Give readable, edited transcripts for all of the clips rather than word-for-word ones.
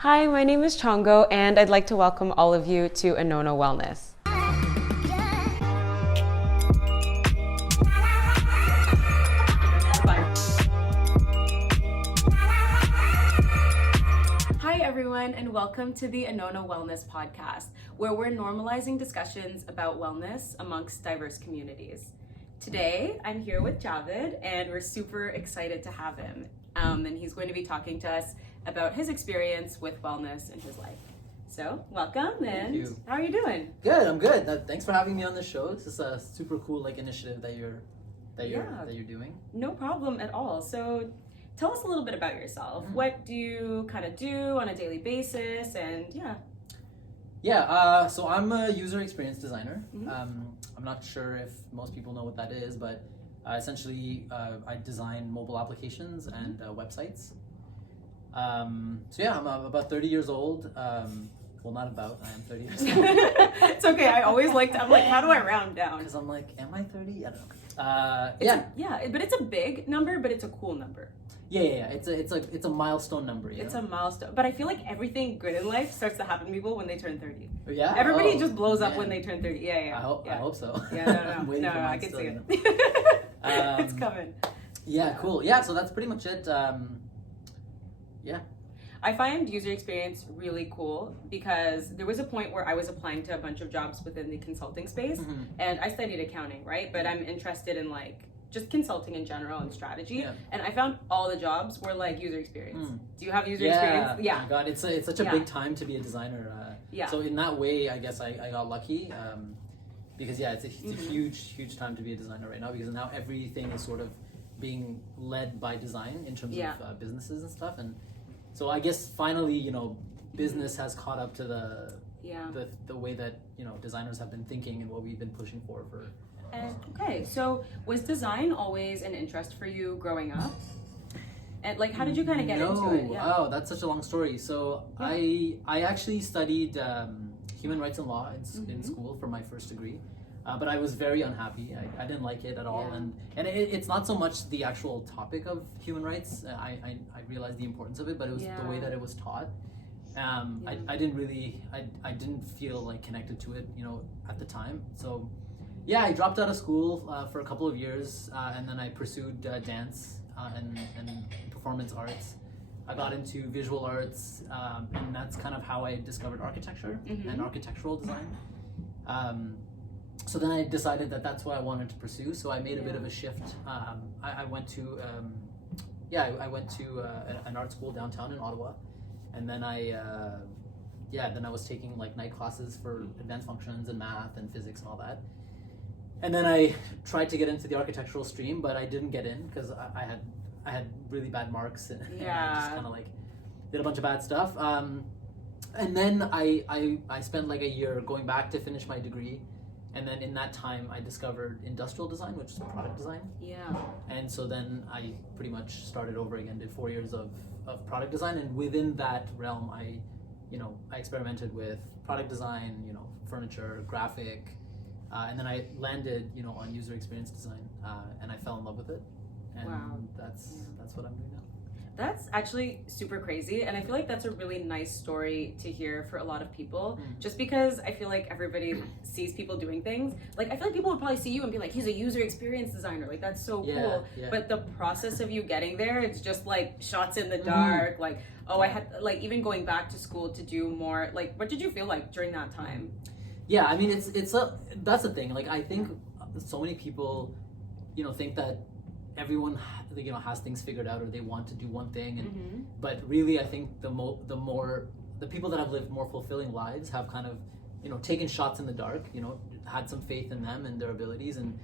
Hi, my name is Chongo, and I'd like to welcome all of you to Anono Wellness. Hi, everyone, and welcome to the Anono Wellness podcast, where we're normalizing discussions about wellness amongst diverse communities. Today, I'm here with Javed, and we're super excited to have him. And he's going to be talking to us about his experience with wellness in his life. So, welcome, and how are you doing? Good, I'm good. Thanks for having me on the show. This is a super cool initiative that you're doing. No problem at all. So, tell us a little bit about yourself. What do you kind of do on a daily basis? And so I'm a user experience designer. I'm not sure if most people know what that is, but essentially I design mobile applications and websites. I'm about 30 years old. Well, not about, I am 30 years old. It's okay. I'm like, how do I round down? Because I'm like, am I 30? I don't know. But it's a big number, but it's a cool number. Yeah. It's a milestone number. It's a milestone. But I feel like everything good in life starts to happen to people when they turn 30. Yeah? Everybody just blows up when they turn 30. Yeah. I hope so. Yeah, no, I can see it. It's coming. Yeah, cool. Yeah, so that's pretty much it. I find user experience really cool because there was a point where I was applying to a bunch of jobs within the consulting space, and I studied accounting, right? But I'm interested in just consulting in general and strategy, and I found all the jobs were user experience. Do you have user experience? Yeah. Oh my God, it's such a big time to be a designer. So in that way, I guess I got lucky because it's a huge time to be a designer right now, because now everything is sort of being led by design in terms of businesses and stuff. And so I guess finally, business has caught up to the way that designers have been thinking and what we've been pushing for. Okay, so was design always an interest for you growing up? And how did you kind of get into it? Oh, that's such a long story. So I actually studied human rights and law in school for my first degree. But I was very unhappy. I didn't like it at all, and it's not so much the actual topic of human rights. I realized the importance of it, but it was the way that it was taught. I didn't feel connected to it, at the time. So I dropped out of school for a couple of years, and then I pursued dance and performance arts. I got into visual arts, and that's kind of how I discovered architecture and architectural design. So then I decided that that's what I wanted to pursue. So I made a bit of a shift. I went to an art school downtown in Ottawa, and then then I was taking night classes for advanced functions and math and physics and all that. And then I tried to get into the architectural stream, but I didn't get in because I had really bad marks and I just kind of did a bunch of bad stuff. And then I spent a year going back to finish my degree. And then in that time, I discovered industrial design, which is product design. Yeah. And so then I pretty much started over again, did 4 years of product design. And within that realm, I experimented with product design, furniture, graphic. And then I landed, on user experience design. And I fell in love with it. And that's what I'm doing now. That's actually super crazy, and I feel like that's a really nice story to hear for a lot of people, just because I feel like everybody sees people doing things. I feel like people would probably see you and be like, he's a user experience designer, that's so cool. Yeah. But the process of you getting there, it's just shots in the dark, I had, even going back to school to do more, what did you feel like during that time? Yeah, I mean, that's the thing, I think so many people, think that everyone has things figured out, or they want to do one thing, and but really I think the people that have lived more fulfilling lives have kind of taken shots in the dark, had some faith in them and their abilities, and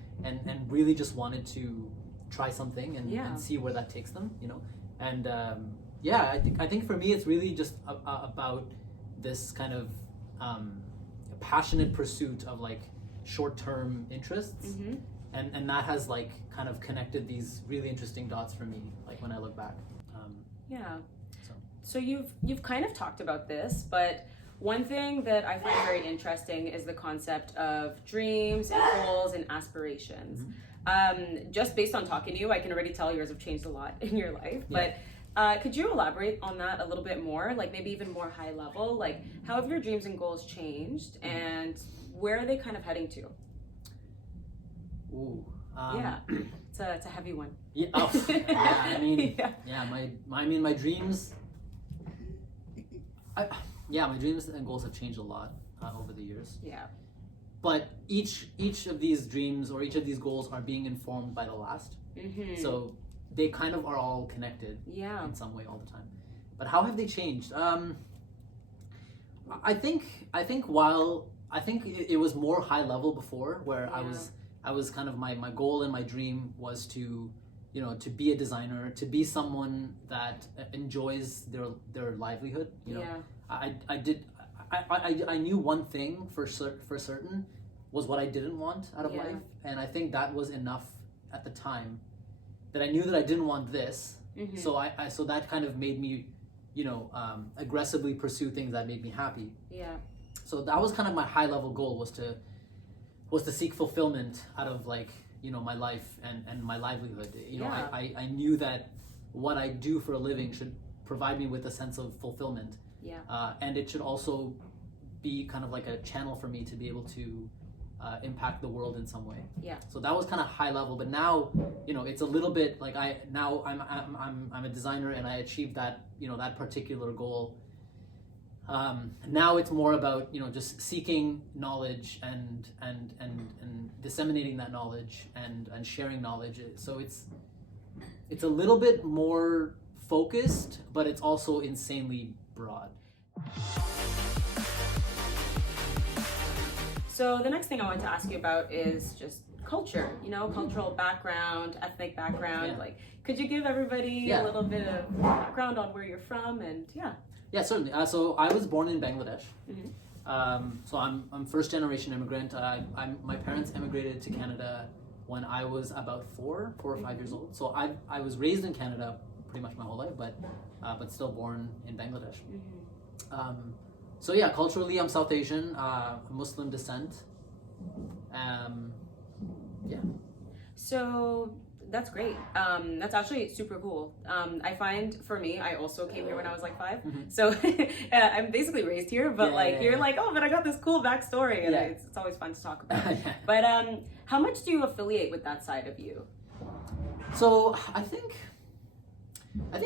really just wanted to try something and see where that takes them, and I think for me it's really just about this kind of passionate pursuit of short-term interests. And that has kind of connected these really interesting dots for me, when I look back. So you've kind of talked about this, but one thing that I find very interesting is the concept of dreams and goals and aspirations. Just based on talking to you, I can already tell yours have changed a lot in your life. But Could you elaborate on that a little bit more? Like maybe even more high level? Like how have your dreams and goals changed and where are they kind of heading to? Ooh. Yeah, it's a heavy one. Yeah, I mean, my dreams. My dreams and goals have changed a lot over the years. Yeah. But each of these dreams or each of these goals are being informed by the last. Mm-hmm. So they kind of are all connected. Yeah. In some way all the time. But how have they changed? I think it was more high level before, where I was kind of my goal and my dream was to be a designer, to be someone that enjoys their livelihood. I knew one thing for certain was what I didn't want out of life, and I think that was enough at the time that I knew that I didn't want this. Mm-hmm. So that kind of made me aggressively pursue things that made me happy. Yeah. So that was kind of my high level goal, was to seek fulfillment out of my life and my livelihood. I knew that what I do for a living should provide me with a sense of fulfillment. Yeah. And it should also be kind of like a channel for me to be able to impact the world in some way. Yeah. So that was kind of high level, but now it's a little bit like I'm a designer and I achieved that that particular goal. Now it's more about just seeking knowledge and disseminating that knowledge and sharing knowledge. So it's a little bit more focused, but it's also insanely broad. So the next thing I want to ask you about is just culture, cultural background, ethnic background. Yeah. Like, could you give everybody a little bit of background on where you're from and Yeah, certainly. So I was born in Bangladesh. Mm-hmm. So I'm first generation immigrant. My parents immigrated to Canada when I was about 4 or 5 years old. So I was raised in Canada pretty much my whole life, but still born in Bangladesh. Mm-hmm. So yeah, culturally I'm South Asian, Muslim descent. So that's great. That's actually super cool. I find for me, I also came here when I was like 5. Mm-hmm. So I'm basically raised here, but you're like, oh, but I got this cool backstory, and it's always fun to talk about. But how much do you affiliate with that side of you? So I think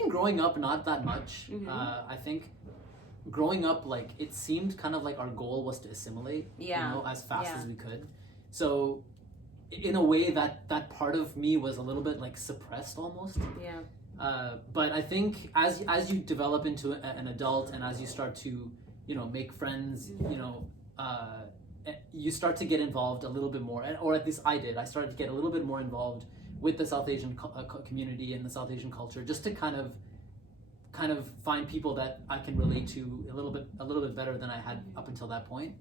growing up, not that much. Mm-hmm. I think growing up, it seemed kind of like our goal was to assimilate, as fast as we could. So in a way that part of me was a little bit suppressed almost. Yeah. But I think as you develop into an adult and as you start to make friends, you start to get involved a little bit more, or at least I did. I started to get a little bit more involved with the South Asian community and the South Asian culture, just to kind of find people that I can relate to a little bit better than I had up until that point.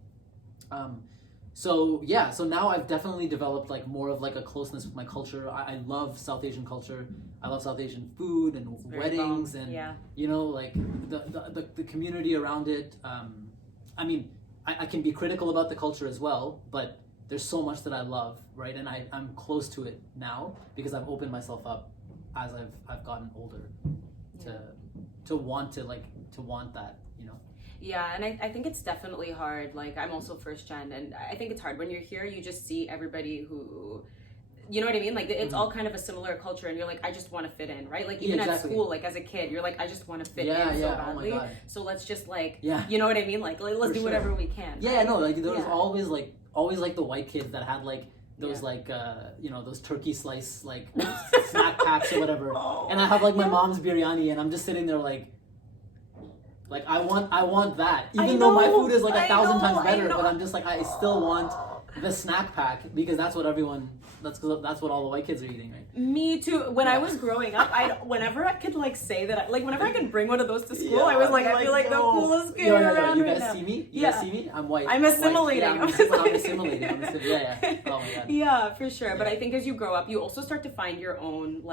So now I've definitely developed more of a closeness with my culture. I love South Asian culture. I love South Asian food and weddings and the community around it. I can be critical about the culture as well, but there's so much that I love, right? And I'm close to it now because I've opened myself up as I've gotten older to want that. Yeah, and I think it's definitely hard. I'm also first gen, and I think it's hard when you're here. You just see everybody who, you know what I mean? It's all kind of a similar culture, and you're like, I just want to fit in, right? Even at school, as a kid, you're like, I just want to fit in so badly. Oh my God. So let's just you know what I mean? Let's do whatever we can. Yeah, right? No, there was always the white kids that had those those turkey slice snack packs or whatever, and I have my mom's biryani, and I'm just sitting there I want that, even though my food is 1,000 times better, but I'm just I still want the snack pack because that's what all the white kids are eating, right? Me too. When I was growing up, whenever I could say that, whenever I could bring one of those to school, I was I feel like the coolest kid around. You guys see me? You guys see me? I'm white. I'm assimilating. I'm assimilating. Yeah. Oh my God. Yeah, for sure. Yeah. But I think as you grow up, you also start to find your own,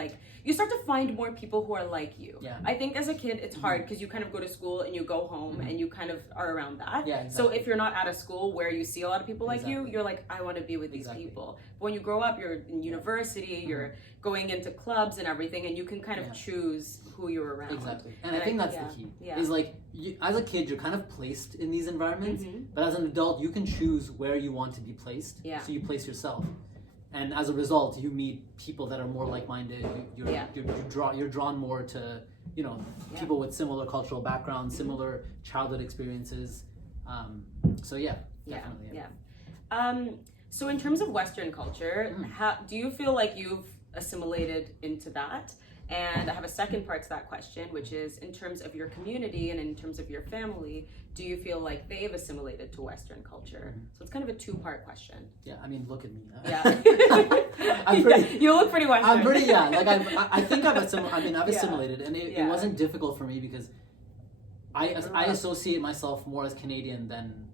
you start to find more people who are like you. Yeah. I think as a kid, it's hard because you kind of go to school and you go home and you kind of are around that. Yeah, exactly. So if you're not at a school where you see a lot of people like you, you're like, I want to be with these Exactly. people. But when you grow up, you're in university, you're going into clubs and everything, and you can kind of choose who you're around. Exactly. And I think that's the key. Yeah. Is like, as a kid, you're kind of placed in these environments, but as an adult, you can choose where you want to be placed. Yeah. So you place yourself. And as a result, you meet people that are more like-minded. You're drawn more to, you know, people with similar cultural backgrounds, similar childhood experiences. So yeah, definitely. So in terms of Western culture, how do you feel like you've assimilated into that? And I have a second part to that question, which is in terms of your community and in terms of your family, do you feel like they've assimilated to Western culture? So it's kind of a two-part question. Yeah, I mean, look at me. Yeah. I'm pretty, you look pretty Western. I'm pretty, like I think I've assimilated, and it wasn't difficult for me because I associate myself more as Canadian than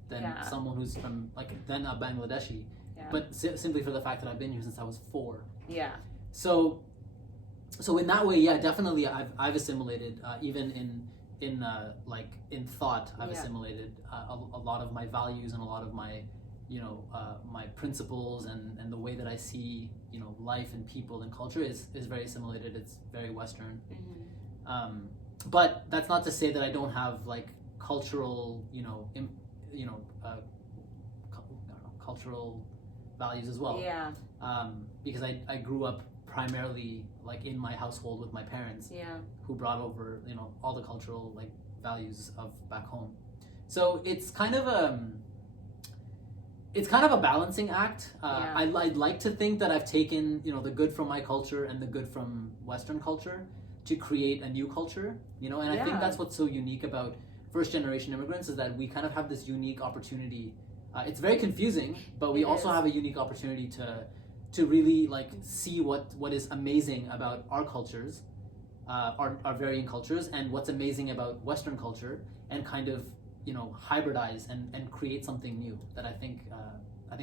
someone who's from than a Bangladeshi, but simply for the fact that I've been here since I was 4. Yeah. So in that way, definitely I've assimilated, even in thought. I've assimilated a lot of my values and a lot of my, my principles and the way that I see, life and people and culture is very assimilated. It's very Western. But that's not to say that I don't have cultural, cultural values as well. Yeah. Because I grew up primarily in my household with my parents, who brought over all the cultural values of back home. So it's kind of a balancing act. I'd like to think that I've taken the good from my culture and the good from Western culture to create a new culture, and I think that's what's so unique about first generation immigrants is that we kind of have this unique opportunity. It's very confusing, but we also have a unique opportunity to really see what is amazing about our cultures, our varying cultures, and what's amazing about Western culture, and kind of hybridize and create something new that I think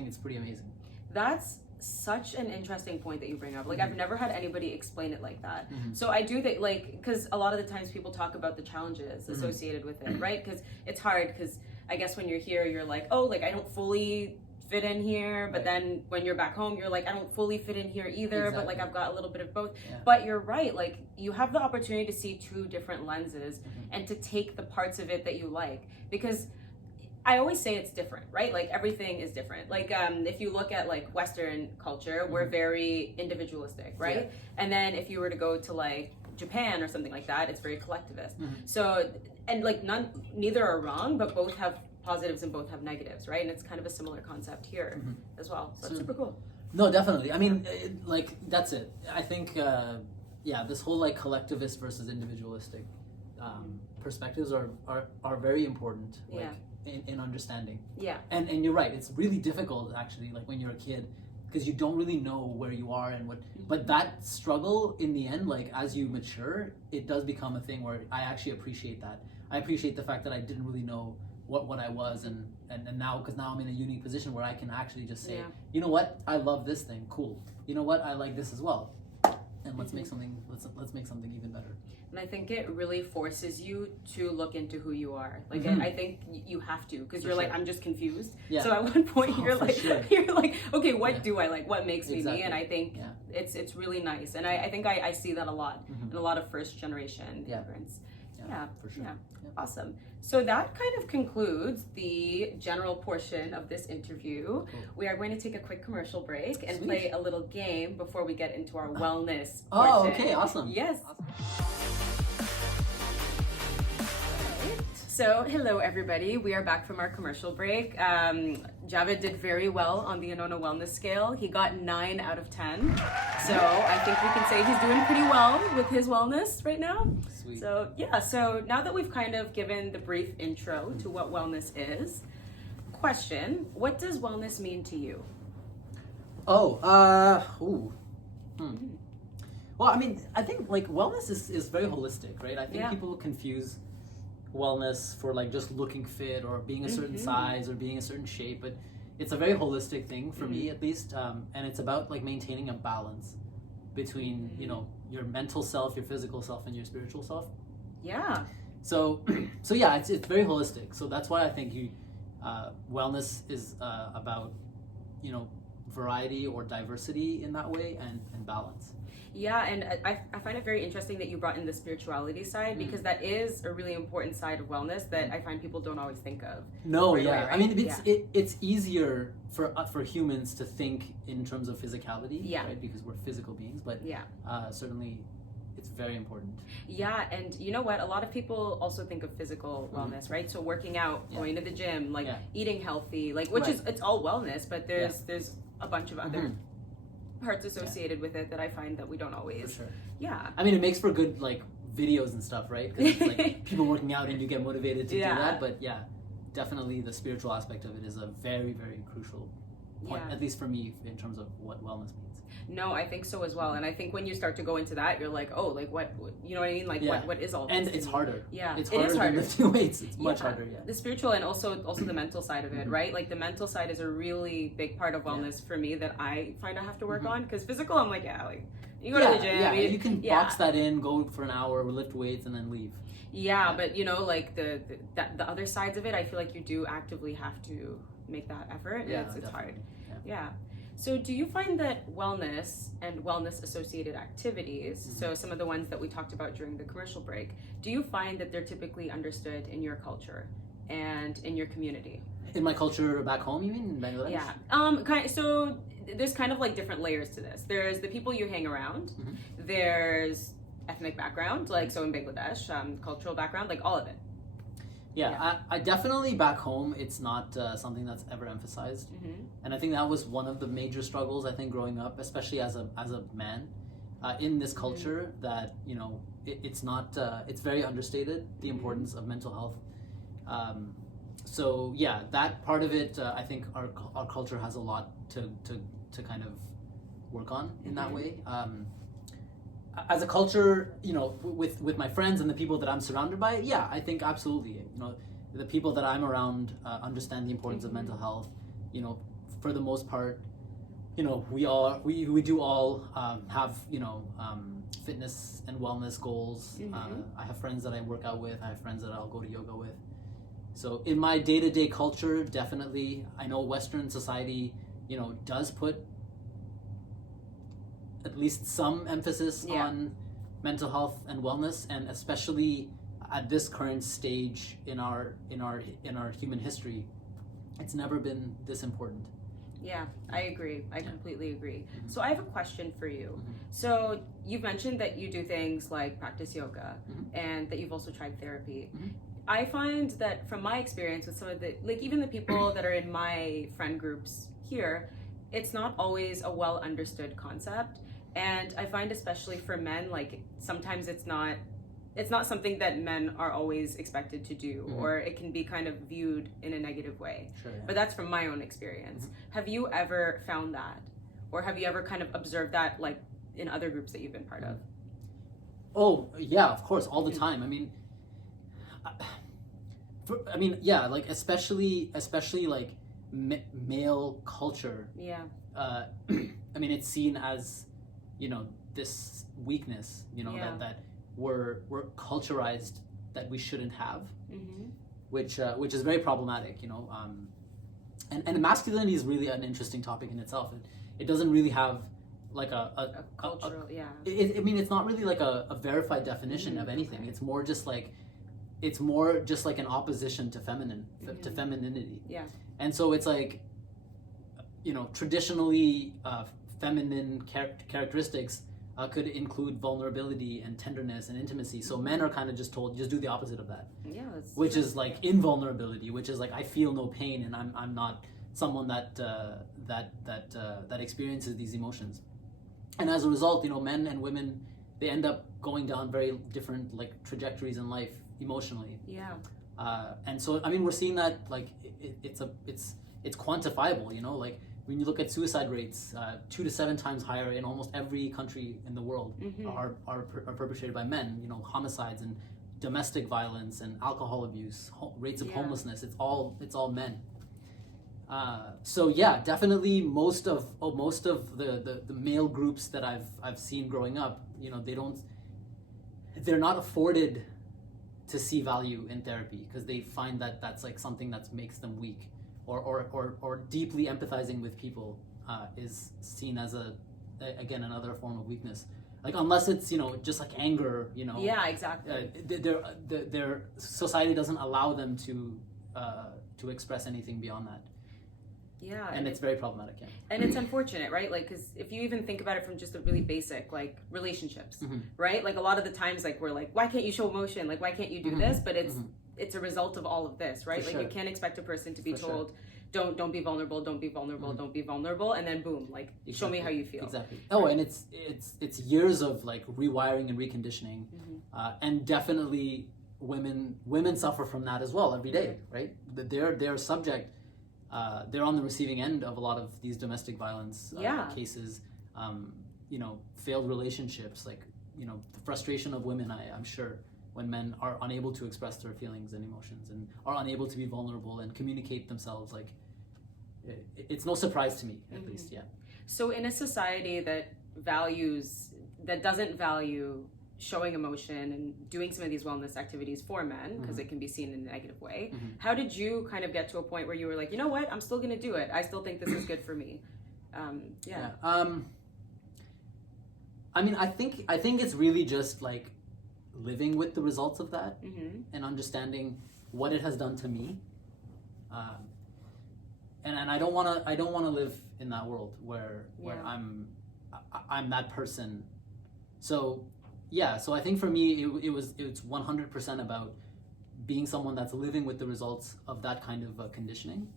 it's pretty amazing. That's such an interesting point that you bring up. I've never had anybody explain it like that. So I do think because a lot of the times people talk about the challenges associated with it, right? Because it's hard because I guess when you're here, you're like, oh, I don't fully fit in here, but then when you're back home, you're like, I don't fully fit in here either, but I've got a little bit of both. But you're right, you have the opportunity to see 2 different lenses and to take the parts of it that you like, because I always say it's different, right? Everything is different. If you look at Western culture, we're very individualistic, right? And then if you were to go to Japan or something like that, it's very collectivist. So, and neither are wrong, but both have positives and both have negatives, right? And it's kind of a similar concept here as well. So it's super cool. No, definitely. I mean, that's it. I think, this whole collectivist versus individualistic perspectives are very important. In understanding. Yeah. And you're right. It's really difficult actually, when you're a kid, because you don't really know where you are and what. But that struggle in the end, as you mature, it does become a thing where I actually appreciate that. I appreciate the fact that I didn't really know what I was, and now, because now I'm in a unique position where I can actually just say, you know what, I love this thing, cool. You know what, I like this as well, and let's make something. Let's make something even better. And I think it really forces you to look into who you are. I think you have to, because you're I'm just confused. So at one point you're okay, what do I like? What makes me me? And I think it's really nice. And I think I see that a lot in a lot of first generation immigrants. Yeah, for sure. Awesome. So that kind of concludes the general portion of this interview. Cool. We are going to take a quick commercial break and play a little game before we get into our wellness portion. Oh, okay, awesome. Yes. Awesome. So, hello everybody. We are back from our commercial break. Javed did very well on the Anona Wellness Scale. He got 9 out of 10. So I think we can say he's doing pretty well with his wellness right now. Sweet. So so now that we've kind of given the brief intro to what wellness is, question, what does wellness mean to you? Well, I mean, I think wellness is very holistic, right? I think people confuse wellness for just looking fit or being a certain size or being a certain shape, but it's a very holistic thing for me, at least, and it's about maintaining a balance between your mental self, your physical self, and your spiritual self. So it's very holistic. So that's why I think wellness is about variety or diversity in that way, and balance. Yeah, and I find it very interesting that you brought in the spirituality side, because that is a really important side of wellness that I find people don't always think of. No, right yeah. away, right? I mean, it's easier for humans to think in terms of physicality, right? Because we're physical beings, but certainly it's very important. Yeah, and you know what? A lot of people also think of physical wellness, right? So working out, going to the gym, like eating healthy, like which is it's all wellness, but there's a bunch of other parts associated with it that I find that we don't always. For sure. Yeah. I mean, it makes for good like videos and stuff, right? Because it's like people working out and you get motivated to do that. But definitely the spiritual aspect of it is a very, very crucial point, at least for me, in terms of what wellness means. No, I think so as well. And I think when you start to go into that, you're like, oh, like what you know what I mean? Like what is all this? And it's harder. Yeah. It's harder than lifting weights. It's much harder, The spiritual and also the mental side of it, right? Like the mental side is a really big part of wellness for me that I find I have to work on. Because physical, I'm like, like you go to the gym. Yeah, you can box that in, go for an hour, lift weights, and then leave. Yeah, but like the other sides of it, I feel like you do actively have to make that effort. Yeah, it's hard. Yeah. So do you find that wellness and wellness associated activities, so some of the ones that we talked about during the commercial break, do you find that they're typically understood in your culture and in your community? In my culture back home, you mean, in Bangladesh? Yeah. So there's kind of like different layers to this. There's the people you hang around. There's ethnic background, like so in Bangladesh, cultural background, like all of it. Yeah. I definitely back home, it's not something that's ever emphasized, and I think that was one of the major struggles I think growing up, especially as a man in this culture, that it's not it's very understated, the importance of mental health. So yeah, that part of it, I think our culture has a lot to kind of work on in that way. As a culture, with my friends and the people that I'm surrounded by, I think absolutely, the people that I'm around understand the importance of mental health. For the most part, we do all have fitness and wellness goals. I have friends that I work out with. I have friends that I'll go to yoga with. So in my day-to-day culture, definitely, I know Western society, does put at least some emphasis on mental health and wellness, and especially at this current stage in our human history, it's never been this important. Yeah, I agree. I completely agree. So I have a question for you. So you've mentioned that you do things like practice yoga and that you've also tried therapy. I find that from my experience with some of the, like even the people that are in my friend groups here, it's not always a well understood concept. And I find especially for men, like sometimes it's not something that men are always expected to do, or it can be kind of viewed in a negative way. Sure, But that's from my own experience. Have you ever found that? Or have you ever kind of observed that like in other groups that you've been part of? Oh, yeah, of course, all the time. I mean, like especially like male culture. Yeah. I mean, it's seen as, this weakness, that we're culturized that we shouldn't have, which is very problematic, and masculinity is really an interesting topic in itself. It doesn't really have like a cultural, it's not really like a verified definition of anything. It's more just like an opposition to femininity. Yeah. And so it's like, traditionally feminine characteristics could include vulnerability and tenderness and intimacy. So men are kind of just told, just do the opposite of that. Yeah. Which is like invulnerability, which is like I feel no pain and I'm not someone that experiences these emotions. And as a result, men and women, they end up going down very different like trajectories in life emotionally. Yeah. And so I mean we're seeing that like it's quantifiable, like when you look at suicide rates, 2 to 7 times higher in almost every country in the world are perpetrated by men. Homicides and domestic violence and alcohol abuse, rates of homelessness. It's all men. So yeah, definitely most of the male groups that I've seen growing up, they're not afforded to see value in therapy because they find that that's like something that makes them weak, or deeply empathizing with people is seen as again another form of weakness. Like unless it's just like anger, Yeah, exactly. their society doesn't allow them to express anything beyond that. Yeah, and it's very problematic. Yeah, and it's unfortunate, right? Like, because if you even think about it from just a really basic, like, relationships, Mhm. right? Like, a lot of the times, like, we're like, why can't you show emotion? Like, why can't you do Mhm. this? But Mhm. it's a result of all of this, right? For Like, sure. you can't expect a person to be For sure. told, don't be vulnerable, don't be vulnerable, Mhm. don't be vulnerable, and then boom, like, show me how you feel. Exactly. Oh, and it's years of like rewiring and reconditioning, and definitely women suffer from that as well every day, right? They're subject. They're on the receiving end of a lot of these domestic violence cases. Failed relationships, like the frustration of women. I'm sure when men are unable to express their feelings and emotions and are unable to be vulnerable and communicate themselves, like it's no surprise to me, at least. Yeah. So in a society that doesn't value showing emotion and doing some of these wellness activities for men, because it can be seen in a negative way, how did you kind of get to a point where you were like, you know what, I'm still gonna do it, I still think this is good for me? I mean, I think it's really just like living with the results of that and understanding what it has done to me, and I don't want to live in that world where I'm that person. So I think for me it's 100% about being someone that's living with the results of that kind of conditioning,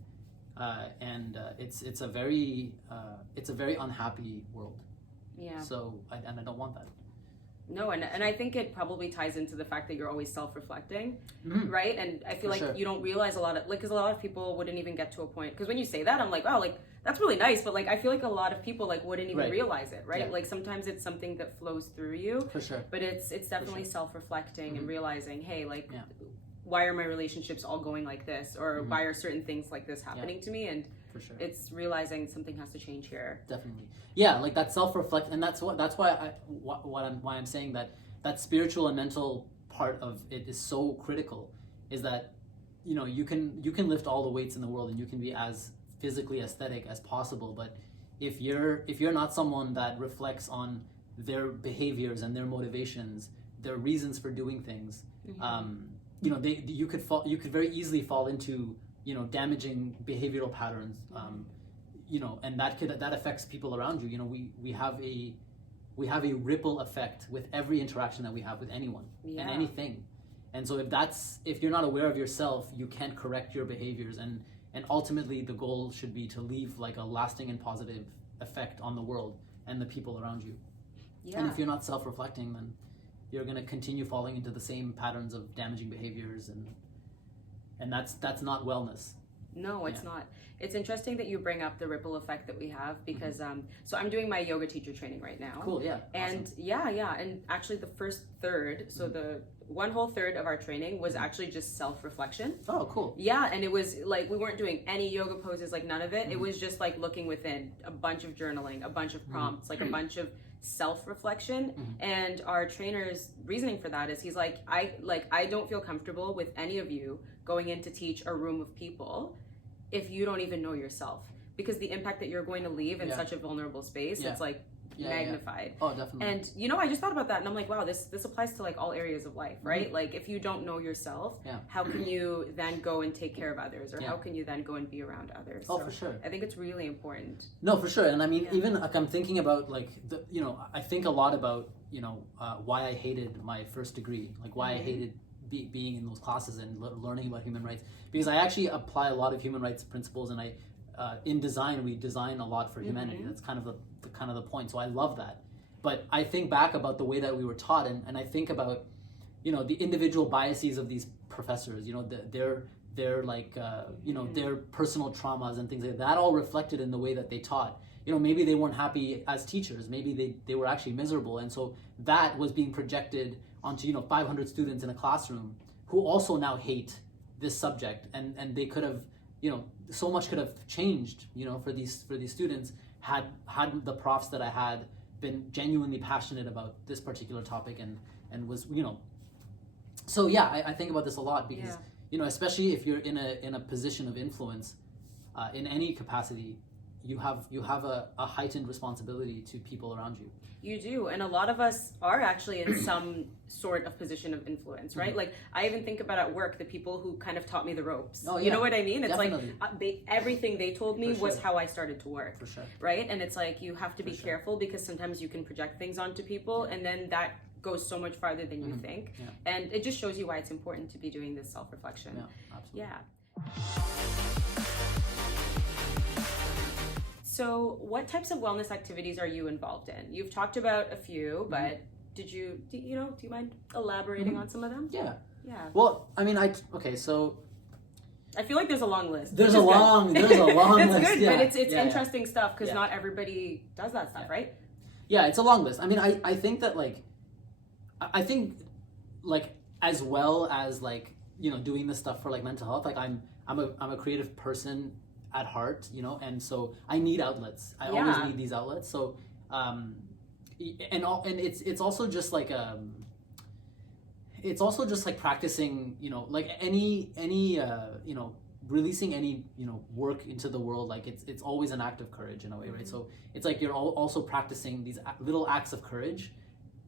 and it's a very unhappy world. Yeah. So I don't want that. No, and I think it probably ties into the fact that you're always self-reflecting, Mhm. right? And I feel For like sure. you don't realize a lot of, like, because a lot of people wouldn't even get to a point, because when you say that, I'm like, wow, like, that's really nice, but like, I feel like a lot of people like wouldn't even Right. realize it, right? Yeah. Like, sometimes it's something that flows through you, For sure. but it's definitely sure. self-reflecting and Mhm. realizing, hey, like, Yeah. why are my relationships all going like this, or why are certain things like this happening to me? And For sure. it's realizing something has to change here. Definitely. Yeah, like that self-reflect, and that's why I'm saying that spiritual and mental part of it is so critical, is that you can lift all the weights in the world and you can be as physically aesthetic as possible, but if you're not someone that reflects on their behaviors and their motivations, their reasons for doing things, you could very easily fall into damaging behavioral patterns, and that affects people around you. We have a ripple effect with every interaction that we have with anyone and anything. And so if you're not aware of yourself, you can't correct your behaviors, and ultimately the goal should be to leave like a lasting and positive effect on the world and the people around you. Yeah. And if you're not self-reflecting, then you're going to continue falling into the same patterns of damaging behaviors, and that's not wellness. No, it's not. It's interesting that you bring up the ripple effect that we have, because so I'm doing my yoga teacher training right now. Cool, yeah. And awesome. and actually the first third, so the one whole third of our training was actually just self-reflection. Oh, cool. Yeah, and it was like we weren't doing any yoga poses, like none of it. It was just like looking within, a bunch of journaling, a bunch of prompts, like a bunch of self-reflection. And our trainer's reasoning for that is he's like, I don't feel comfortable with any of you going in to teach a room of people if you don't even know yourself, because the impact that you're going to leave in such a vulnerable space, it's like magnified. Oh, definitely. And I just thought about that, and I'm like, wow, this applies to like all areas of life, right? Like, if you don't know yourself, how can you then go and take care of others, or how can you then go and be around others? Oh, for sure. I think it's really important. No, for sure. And I mean, even like I'm thinking about like I think a lot about why I hated my first degree, like why I hated being in those classes and learning about human rights, because I actually apply a lot of human rights principles, and in design we design a lot for humanity. That's kind of the point. So I love that. But I think back about the way that we were taught, and I think about the individual biases of these professors, their like their personal traumas and things like that, all reflected in the way that they taught. Maybe they weren't happy as teachers, maybe they were actually miserable, and so that was being projected onto 500 students in a classroom who also now hate this subject, and they could have so much could have changed for these students had the profs that I had been genuinely passionate about this particular topic and was so I think about this a lot, because especially if you're in a position of influence, in any capacity, you have a heightened responsibility to people around you. You do, and a lot of us are actually in some sort of position of influence, right? Like, I even think about at work the people who kind of taught me the ropes. Oh, yeah. You know what I mean? It's Definitely. like everything they told me was how I started to work. For sure. Right? And it's like you have to be careful, because sometimes you can project things onto people, and then that goes so much farther than you think. Yeah. And it just shows you why it's important to be doing this self-reflection. Yeah, absolutely. Yeah. So what types of wellness activities are you involved in? You've talked about a few, but do you mind elaborating on some of them? Yeah. Yeah. Well, I mean, so I feel like there's a long list. there's a long it's list. good, Yeah. but it's Yeah, interesting stuff, because Yeah. not everybody does that stuff, right? Yeah, it's a long list. I mean, I think that I think as well as doing this stuff for mental health, I'm a creative person at heart, and so I need outlets. I always need these outlets. So and it's also just practicing, any releasing any work into the world. It's always an act of courage in a way, right? So it's like you're also practicing these little acts of courage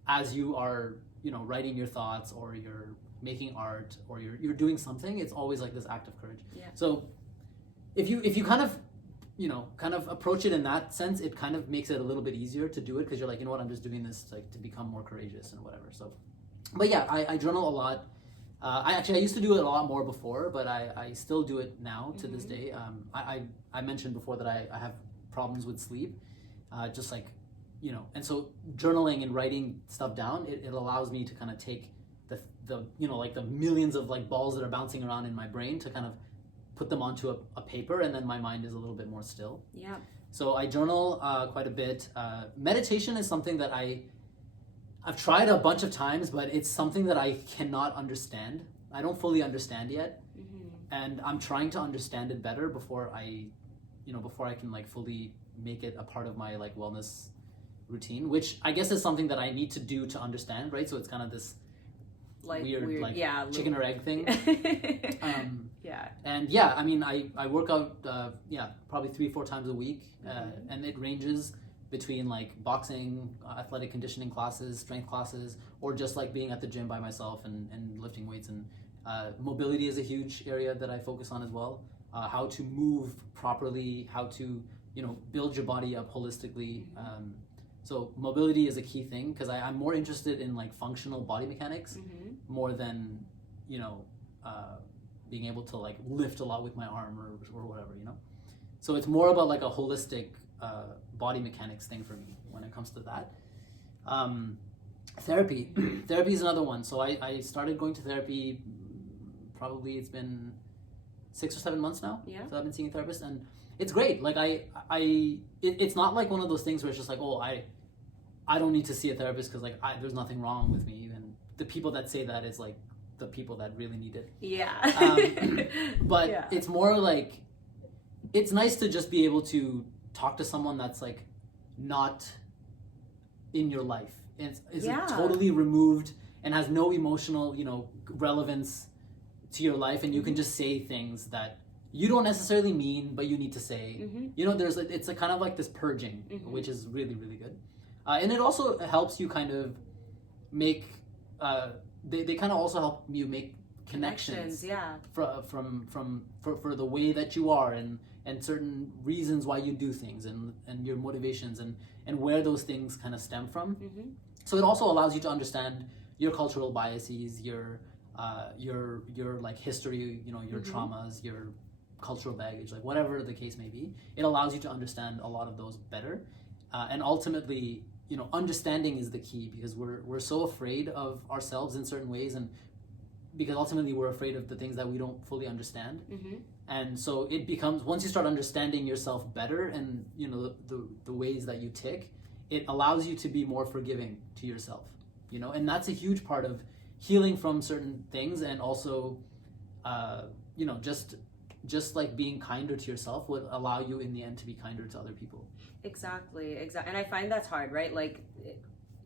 as you are writing your thoughts, or you're making art, or you're doing something. It's always this act of courage. So if you kind of approach it in that sense, it kind of makes it a little bit easier to do it, because you're like, you know what, I'm just doing this to become more courageous and whatever. So, but yeah, I journal a lot. I used to do it a lot more before, but I still do it now to this day. I mentioned before that I have problems with sleep, and so journaling and writing stuff down, it allows me to kind of take the millions of balls that are bouncing around in my brain, to kind of put them onto a paper, and then my mind is a little bit more still. Yeah. So I journal quite a bit. Meditation is something that I've tried a bunch of times, but it's something that I cannot understand. I don't fully understand yet, and I'm trying to understand it better before I can fully make it a part of my wellness routine, which I guess is something that I need to do to understand, right? So it's kind of this weird chicken or egg thing. And yeah, I mean, I work out probably 3-4 times a week, and it ranges between boxing, athletic conditioning classes, strength classes, or just being at the gym by myself and lifting weights. And mobility is a huge area that I focus on as well. How to move properly, how to build your body up holistically. So mobility is a key thing, because I'm more interested in functional body mechanics more than being able to lift a lot with my arm or whatever, So it's more about a holistic body mechanics thing for me when it comes to that. Therapy is another one. So I started going to therapy, probably it's been 6 or 7 months now. Yeah. So I've been seeing a therapist, and it's great. It's not one of those things where it's just I don't need to see a therapist because there's nothing wrong with me. And the people that say that is the people that really need it. Yeah. But it's more it's nice to just be able to talk to someone that's not in your life. It's totally removed and has no emotional, relevance to your life, and you can just say things that you don't necessarily mean, but you need to say. It's a kind of this purging, which is really, really good. And it also helps you kind of make, they kind of also help you make connections for the way that you are, and certain reasons why you do things, and your motivations, and where those things kind of stem from. So it also allows you to understand your cultural biases, your history, your traumas, your cultural baggage, whatever the case may be. It allows you to understand a lot of those better, and ultimately, understanding is the key, because we're so afraid of ourselves in certain ways, and because ultimately we're afraid of the things that we don't fully understand. And so it becomes, once you start understanding yourself better, and the ways that you tick, it allows you to be more forgiving to yourself, and that's a huge part of healing from certain things, and also just being kinder to yourself would allow you in the end to be kinder to other people. Exactly. And I find that's hard, right?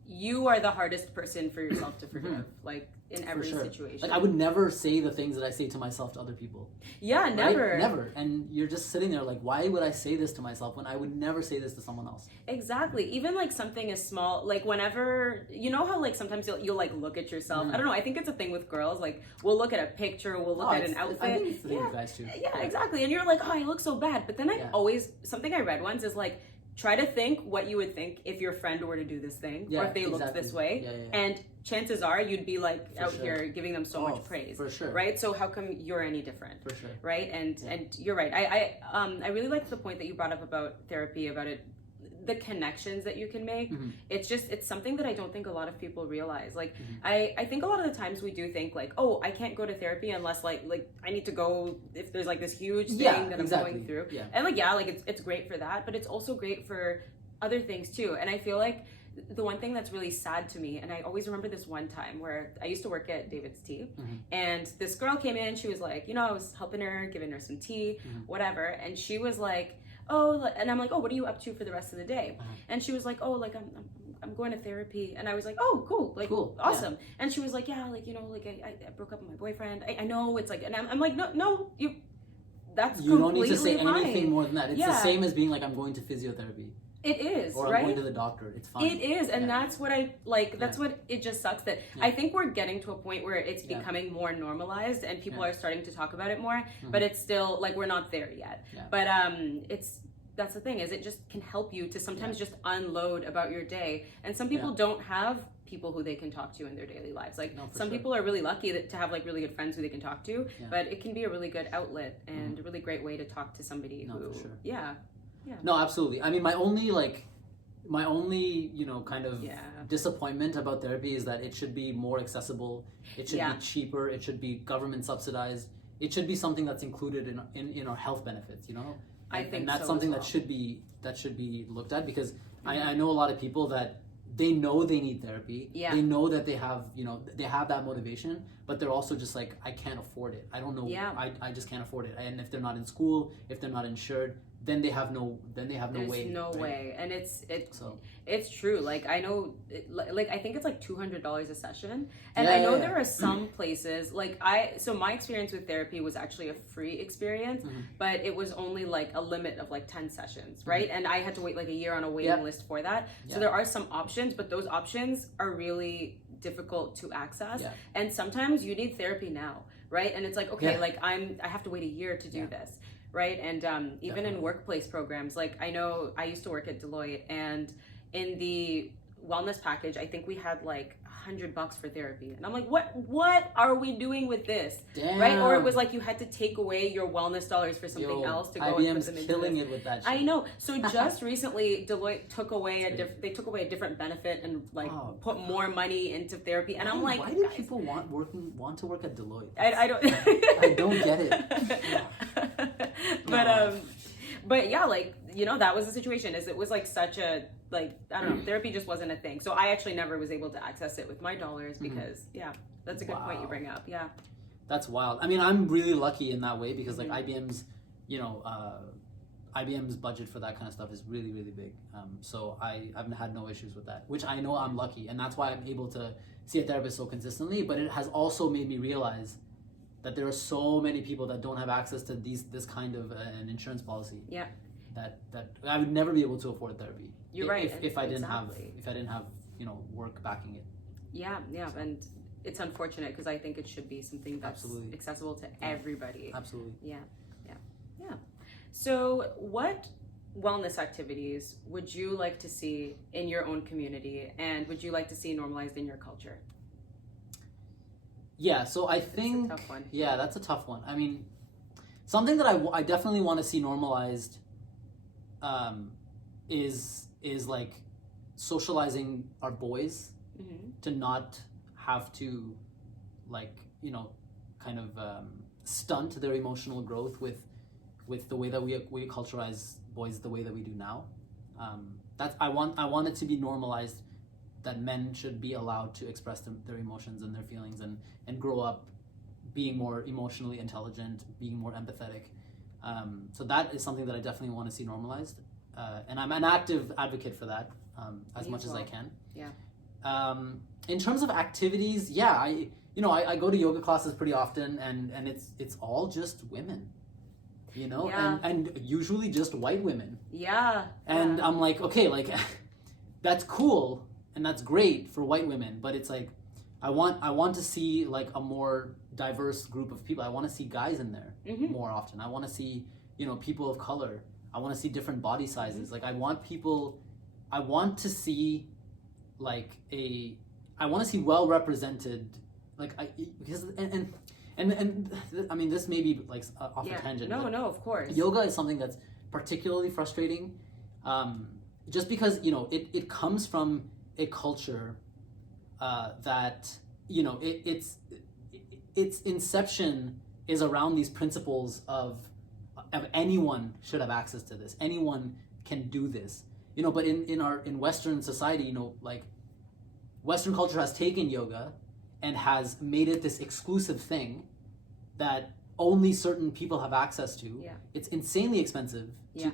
you are the hardest person for yourself to forgive, like in every situation. Like I would never say the things that I say to myself to other people. Yeah, right? never. Never. And you're just sitting there like, why would I say this to myself when I would never say this to someone else? Exactly. Even like something as small, like whenever, you know how like sometimes you'll like look at yourself. I don't know, I think it's a thing with girls, like we'll look at a picture, we'll look at an outfit. I think it's the thing with guys too. Yeah, exactly. And you're like, oh, I look so bad. But then I always, something I read once is like, try to think what you would think if your friend were to do this thing, or if they looked this way, and chances are you'd be like here giving them so much praise, for sure, right? So how come you're any different, for sure, right? And you're right. I really liked the point that you brought up about therapy, about it, the connections that you can make. It's something that I don't think a lot of people realize. Like I think a lot of the times we do think like, oh, I can't go to therapy unless like I need to go if there's like this huge thing that I'm going through. And like like it's great for that, but it's also great for other things too. And I feel like the one thing that's really sad to me, and I always remember this one time where I used to work at David's Tea, and this girl came in, she was like, I was helping her, giving her some tea, whatever, and she was like, oh, and I'm like, oh, what are you up to for the rest of the day? And she was like, oh, like I'm going to therapy. And I was like, oh, cool, like cool, awesome. And she was like, yeah, like like I broke up with my boyfriend. I know it's like, and I'm like, no, that's you don't need to say fine. anything more than that. It's the same as being like, I'm going to physiotherapy. It is, or right? I'm going to the doctor. It's fine. It is, and that's what I like. That's what it just sucks that I think we're getting to a point where it's becoming more normalized, and people are starting to talk about it more. But it's still like we're not there yet. But that's the thing, is it just can help you to sometimes just unload about your day. And some people don't have people who they can talk to in their daily lives. Like some people are really lucky to have like really good friends who they can talk to. But it can be a really good outlet and a really great way to talk to somebody who No, absolutely. I mean, my only kind of disappointment about therapy is that it should be more accessible. It should be cheaper. It should be government subsidized. It should be something that's included in our health benefits. I think and that's so something as well. that should be looked at, because I know a lot of people that they know they need therapy. They know that they have they have that motivation, but they're also just like, I can't afford it. I don't know. I just can't afford it. And if they're not in school, if they're not insured, then they have no way. There's no way. And it's true. Like I know, like I think it's like $200 a session, and I know there are some places like so my experience with therapy was actually a free experience, but it was only like a limit of like 10 sessions, right? And I had to wait like a year on a waiting list for that. So there are some options, but those options are really difficult to access, and sometimes you need therapy now, right? And it's like, okay, like I have to wait a year to do this. Right. And even in workplace programs, like I know I used to work at Deloitte, and in the wellness package, I think we had like $100 for therapy. And I'm like, what are we doing with this? Damn. Right? Or it was like you had to take away your wellness dollars for something else to go and put them into killing this. it with that shit. I know. So just recently, Deloitte took away a different benefit and like put more money into therapy. And I'm like, why do people want to work at Deloitte? I don't I don't get it. But yeah, like that was the situation. Is it was like such a like I don't know, therapy just wasn't a thing. So I actually never was able to access it with my dollars because that's a good point you bring up. Yeah, that's wild. I mean, I'm really lucky in that way because like IBM's budget for that kind of stuff is really, really big. So I've had no issues with that, which I know I'm lucky, and that's why I'm able to see a therapist so consistently. But it has also made me realize that there are so many people that don't have access to this kind of an insurance policy. Yeah. That I would never be able to afford therapy. You're right. If I didn't have work backing it. Yeah, and it's unfortunate because I think it should be something that's accessible to everybody. Absolutely. Yeah. So what wellness activities would you like to see in your own community, and would you like to see normalized in your culture? Yeah, so I think that's a tough one. Yeah, that's a tough one. I mean, something that I definitely want to see normalized is like socializing our boys to not have to kind of stunt their emotional growth with the way that we culturalize boys the way that we do now. I want it to be normalized that men should be allowed to express their emotions and their feelings and grow up being more emotionally intelligent, being more empathetic. So that is something that I definitely want to see normalized. And I'm an active advocate for that as much as I can. Yeah. In terms of activities, yeah, I go to yoga classes pretty often, and it's all just women, Yeah. and usually just white women. Yeah. And I'm like, okay, like that's cool and that's great for white women, but it's like I want to see like a more diverse group of people. I want to see guys in there more often. I want to see, people of color. I want to see different body sizes. Like I want to see like I want to see well represented, like because I mean, this may be like off a tangent. No, of course. Yoga is something that's particularly frustrating, just because it comes from a culture that its inception is around these principles of anyone should have access to this. Anyone can do this. But in Western society, like Western culture has taken yoga and has made it this exclusive thing that only certain people have access to. Yeah. It's insanely expensive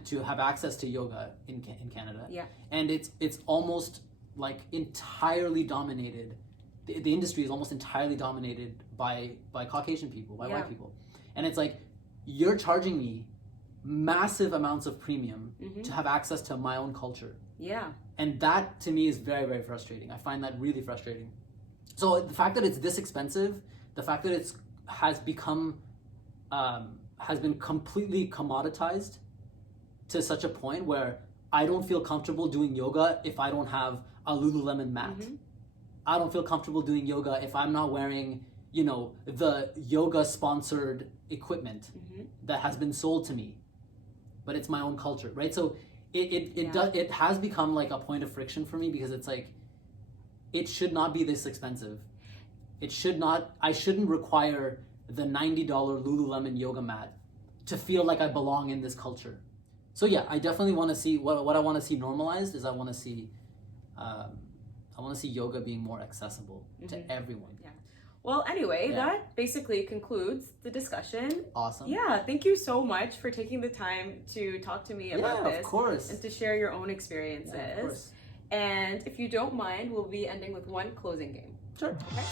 to have access to yoga in Canada. Yeah. And it's almost like entirely dominated. The industry is almost entirely dominated by Caucasian people, by white people. And it's like, you're charging me massive amounts of premium to have access to my own culture. Yeah. And that to me is very, very frustrating. I find that really frustrating. So the fact that it's this expensive, the fact that it's has been completely commoditized to such a point where I don't feel comfortable doing yoga if I don't have a Lululemon mat. I don't feel comfortable doing yoga if I'm not wearing, the yoga sponsored equipment that has been sold to me, but it's my own culture, right? So it has become like a point of friction for me, because it's like, it should not be this expensive. I shouldn't require the $90 Lululemon yoga mat to feel like I belong in this culture. So yeah, I definitely want to see what I want to see normalized is I want to see yoga being more accessible to everyone. Yeah. Well, anyway, that basically concludes the discussion. Awesome. Yeah, thank you so much for taking the time to talk to me about this. Of course. And to share your own experiences. Yeah, of course. And if you don't mind, we'll be ending with one closing game. Sure. Okay.